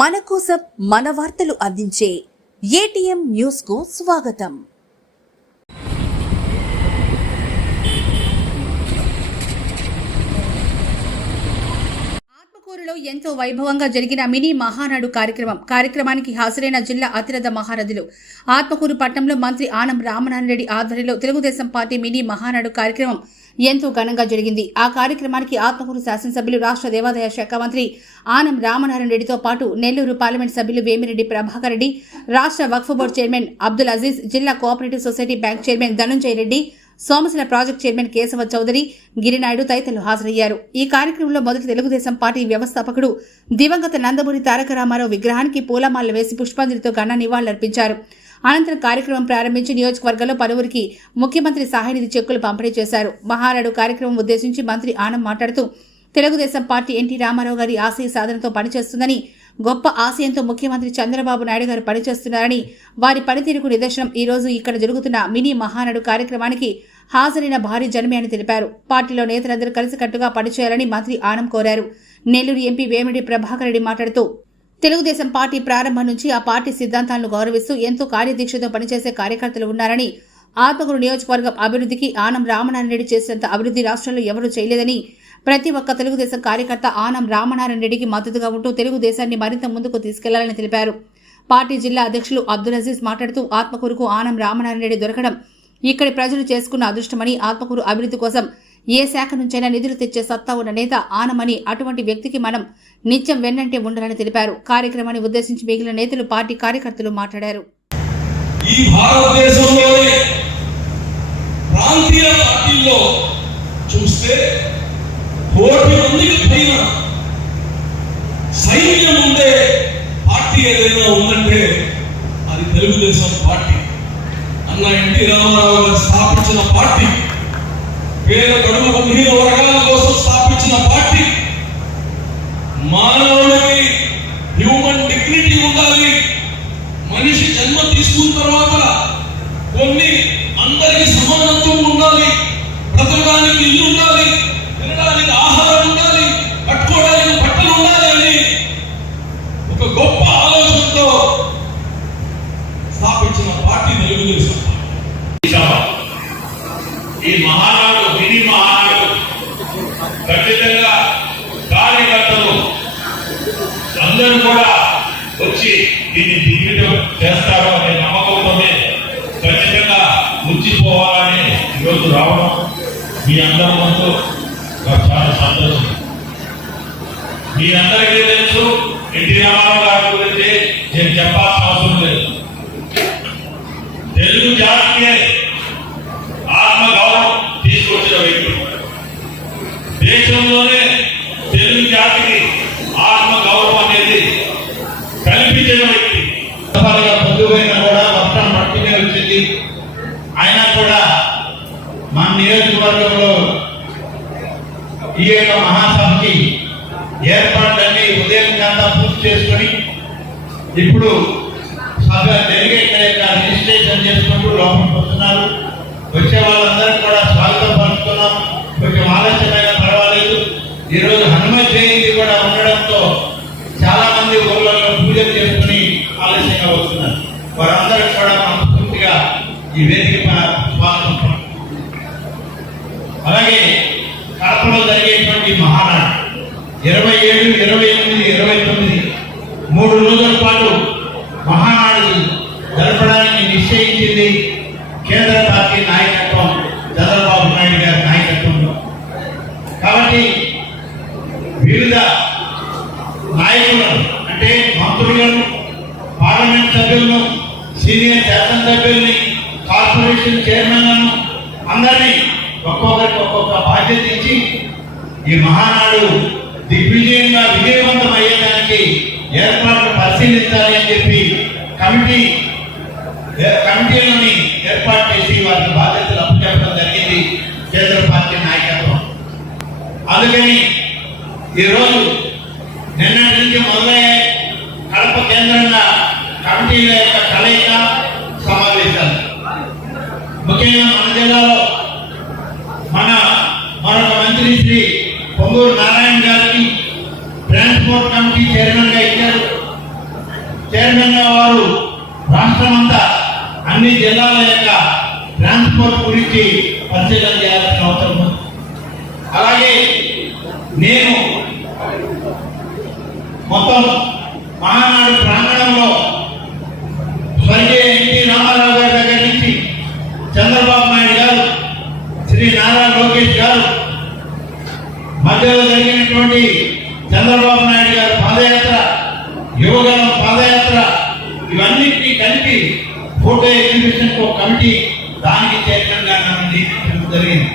మన కోసం మన వార్తలు అందించే ఏటీఎం న్యూస్ కు స్వాగతం. ఆత్మకూరులో ఎంతో వైభవంగా జరిగిన మినీ మహానాడు కార్యక్రమానికి హాజరైన జిల్లా అతిరథ మహారథులు. ఆత్మకూరు పట్టణంలో మంత్రి ఆనం రామనారాయణ రెడ్డి ఆధ్వర్యంలో తెలుగుదేశం పార్టీ మినీ మహానాడు కార్యక్రమం ఎంతో ఘనంగా జరిగింది. ఆ కార్యక్రమానికి ఆత్మకూరు శాసనసభ్యులు, రాష్ట్ర దేవాదాయ శాఖ మంత్రి ఆనం రామనారాయణ రెడ్డితో పాటు నెల్లూరు పార్లమెంట్ సభ్యులు వేమిరెడ్డి ప్రభాకర్ రెడ్డి, రాష్ట్ర వక్ఫ్ బోర్డు చైర్మన్ అబ్దుల్ అజీజ్, జిల్లా cooperative society bank chairman Dhanunjaya Reddy, Somasila project chairman Keshava Chowdary, Girinaidu తదితరులు హాజరయ్యారు. ఈ కార్యక్రమంలో మొదటి తెలుగుదేశం పార్టీ వ్యవస్థాపకుడు దివంగత నందమూరి తారక రామారావు విగ్రహానికి పూలమాలలు వేసి పుష్పాంజలితో ఘన నివాళులర్పించారు. అనంతరం కార్యక్రమం ప్రారంభించి నియోజకవర్గంలో పలువురికి ముఖ్యమంత్రి సహాయనిధి చెక్కులు పంపిణీ చేశారు. మహానాడు కార్యక్రమం ఉద్దేశించి మంత్రి ఆనం మాట్లాడుతూ తెలుగుదేశం పార్టీ ఎన్టీ రామారావు గారి ఆశయ సాధనతో పనిచేస్తుందని, గొప్ప ఆశయంతో ముఖ్యమంత్రి చంద్రబాబు నాయుడు గారు పనిచేస్తున్నారని, వారి పనితీరుకు నిదర్శనం ఈ రోజు ఇక్కడ జరుగుతున్న మినీ మహానాడు కార్యక్రమానికి హాజరైన భారీ జనమే అని తెలిపారు. పార్టీలో నేతలందరూ కలిసికట్టుగా పనిచేయాలని మంత్రి ఆనం కోరారు. నెల్లూరు ఎంపీ వేమిరెడ్డి ప్రభాకర్ రెడ్డి మాట్లాడుతూ తెలుగుదేశం పార్టీ ప్రారంభం నుంచి ఆ పార్టీ సిద్ధాంతాలను గౌరవిస్తూ ఎంతో కార్యదీక్షతో పనిచేసే కార్యకర్తలు ఉన్నారని, ఆత్మకూరు నియోజకవర్గం అభివృద్ధికి ఆనం రామనారాయణ రెడ్డి చేసినంత అభివృద్ధి రాష్ట్రంలో ఎవరూ చేయలేదని, ప్రతి ఒక్క తెలుగుదేశం కార్యకర్త ఆనం రామనారాయణ రెడ్డికి మద్దతుగా ఉంటూ తెలుగుదేశాన్ని మరింత ముందుకు తీసుకెళ్లాలని తెలిపారు. పార్టీ జిల్లా అధ్యక్షులు అబ్దుల్ అజీజ్ మాట్లాడుతూ ఆత్మకూరుకు ఆనం రామనారాయణ రెడ్డి దొరకడం ఇక్కడి ప్రజలు చేసుకున్న అదృష్టమని, ఆత్మకూరు అభివృద్ధి కోసం ఏ శాఖ నుంచైనా నిధులు తెచ్చే సత్తా ఉన్న నేత ఆనమని, అటువంటి వ్యక్తికి మనం నిత్యం వెన్నంటే ఉండాలని తెలిపారు. కార్యక్రమాన్ని ఉద్దేశించి మిగిలిన నేతలు, పార్టీ కార్యకర్తలు మాట్లాడారు. ఈ భారతదేశంలోనే ప్రాంతీయ పార్టీల్లో చూస్తే 1,00,00,000 మందికి పైన సైన్యం ఉండే పార్టీ ఏదైనా ఉందంటే అది తెలుగుదేశం పార్టీ. అన్న ఎన్టీ రామారావు గారు స్థాపించిన పార్టీ, పేద కడుపు బలహీన వర్గాల కోసం స్థాపించిన పార్టీ. మానవుడికి హ్యూమన్ డిగ్నిటీ ఉండాలి. మనిషి జన్మ తీసుకున్న తర్వాత కొన్ని అందరికి సమానత్వం ఉండాలి. బ్రతకడానికి ఇల్లు ఉండాలి, తినడానికి ఆహారం ఉండాలి, కట్టుకోవడానికి బట్టలు ఉండాలి అని ఒక గొప్ప ఆలోచనతో స్థాపించిన పార్టీ తెలుగుదేశం. ఈ మహానాడు, మినీ మహానాడు ఖచ్చితంగా కార్యకర్తలు అందరూ కూడా వచ్చి దీన్ని దిగ్విజయం చేస్తారు అనే నమ్మకంతోనే ఖచ్చితంగా ముచ్చిపోవాలని ఈరోజు రావడం మీ అందరి ముందు చాలా సంతోషం. మీ అందరికీ తెలుసు, ఎన్టీ రామారావు గారి గురించి నేను చెప్పాల్సిన అవసరం లేదు. తెలుగు జాతికి ఆత్మగౌరవం తీసుకొచ్చిన వ్యక్తి, దేశంలోనే తెలుగు జాతికి ఆత్మగౌరవం అనేది కల్పించిన వ్యక్తి. పొద్దుపోయినా కూడా వర్షం పట్టుకునే వచ్చింది. అయినా కూడా మన నియోజకవర్గంలో ఈ యొక్క మహాసభకి ఏర్పాట్లన్నీ ఉదయం కాంతా పూర్తి చేసుకొని ఇప్పుడు సభ డెలిగేట్ యొక్క రిజిస్ట్రేషన్ చేసుకుంటూ లోపలికి వస్తున్నారు. వచ్చే వాళ్ళందరికీ కూడా స్వాగతం పలుకుతున్నాం. కొంచెం ఆలస్యమైన పర్వాలేదు. ఈరోజు హనుమత్ జయంతి కూడా ఉండడంతో చాలా మంది ఊళ్ళలో పూజలు చేసుకుని ఆలస్యంగా వస్తున్నారు. వారందరికీ కూడా మనస్ఫూర్తిగా ఈ వేదిక స్వాగతం. అలాగే కడపలో జరిగేటువంటి మహానాడు 27, 28, 29 3 రోజుల పాటు మహానాడు జరపడానికి నిశ్చయించింది కేంద్ర పార్టీ నాయకత్వం, చంద్రబాబు నాయుడు గారి నాయకత్వంలో. కాబట్టి వివిధ నాయకులను, అంటే మంత్రులను, పార్లమెంట్ సభ్యులను, సీనియర్ శాసనసభ్యుల్ని, కార్పొరేషన్ చైర్మన్లను అందరినీ ఒక్కొక్కరికి ఒక్కొక్క బాధ్యత ఇచ్చి ఈ మహానాడు దిగ్విజయంగా విజయవంతం అయ్యేదానికి ఏర్పాట్లు పరిశీలించాలి అని చెప్పి కమిటీలని ఏర్పాటు చేసి వారికి బాధ్యతలు అప్పచెప్పడం జరిగింది కేంద్ర పార్టీ నాయకత్వం. అందుకని ఈరోజు నిన్నటి నుంచి మొదలయ్యాయి కడప కేంద్రంగా కమిటీల యొక్క కలయిక సమావేశాలు. ముఖ్యంగా మన జిల్లాలో మరొక మంత్రి శ్రీ పొంగూరు పొంగూరు నారాయణ గారికి ట్రాన్స్పోర్ట్ కమిటీ చైర్మన్ గా ఇచ్చారు. చైర్మన్ గా వారు రాష్ట్రమంతా అన్ని జిల్లాల యొక్క ట్రాన్స్పోర్ట్ గురించి పరిశీలన చేయాల్సిన అవసరం ఉంది. అలాగే నేను మొత్తం మహానాడు ప్రాంగణంలో స్వర్గీయ ఎన్టీ రామారావు గారి దగ్గర నుంచి చంద్రబాబు నాయుడు గారు, శ్రీ నారా లోకేష్ గారు, మధ్యలో జరిగినటువంటి చంద్రబాబు నాయుడు గారు పాదయాత్ర, యువగలం పాదయాత్ర, ఇవన్నింటినీ కలిపి ఫోటో ఎగ్జిబిషన్ కమిటీ దానికి చైర్మన్ గా నన్ను నియమించడం జరిగింది.